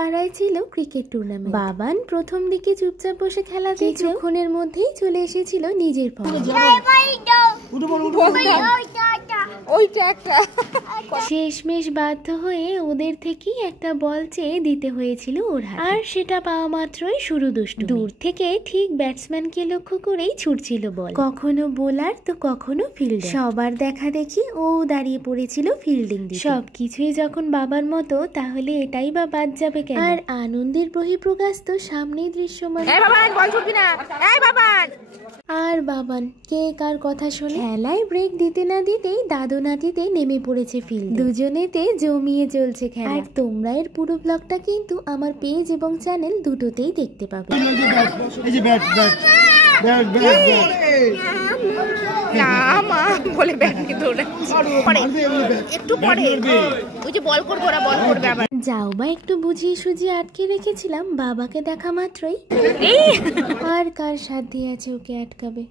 পাড়ায় ছিল cricket tournament. Baban প্রথম দিকে চুপচাপ বসে খেলা দেখে কিছুক্ষণের মধ্যেই চলে এসেছিল নিজের ফর্মে। শেষমেশ বাধ্য হয়ে ওদের থেকেই একটা বল চেয়ে দিতে হয়েছিল ওর হাতে, আর সেটা পাওয়া মাত্রই শুরু দুষ্টু। দূর থেকে ঠিক ব্যাটসম্যানকে লক্ষ্য করেই ছুটছিল বল, কখনো বোলার তো কখনো ফিল্ডার। সবার দেখা দেখি ও দাঁড়িয়ে পড়েছিল ফিল্ডিং দিতে। সবকিছুই যখন বাবার মতো, তাহলে এটাই বা বাদ যাবে কেন? আর আনন্দের বহিঃপ্রকাশ তো সামনেই দৃশ্যমান। আর বাবান কে কার কথা শুনে খেলায় ব্রেক দিতে না দিতেই দাদু নাতিতে নেমে পড়েছে ফিল্ড। দুজনেতে জমিয়ে চলছে খেলা। আর তোমরা এর পুরো ব্লগটা কিন্তু আমার পেজ এবং চ্যানেল দুটোতেই দেখতে পাবে। যাও বা একটু বুঝিয়ে সুঝিয়ে আটকে রেখেছিলাম বাবাকে দেখা মাত্রই। আর কার সাধ্যে আছে ওকে আটকাবে?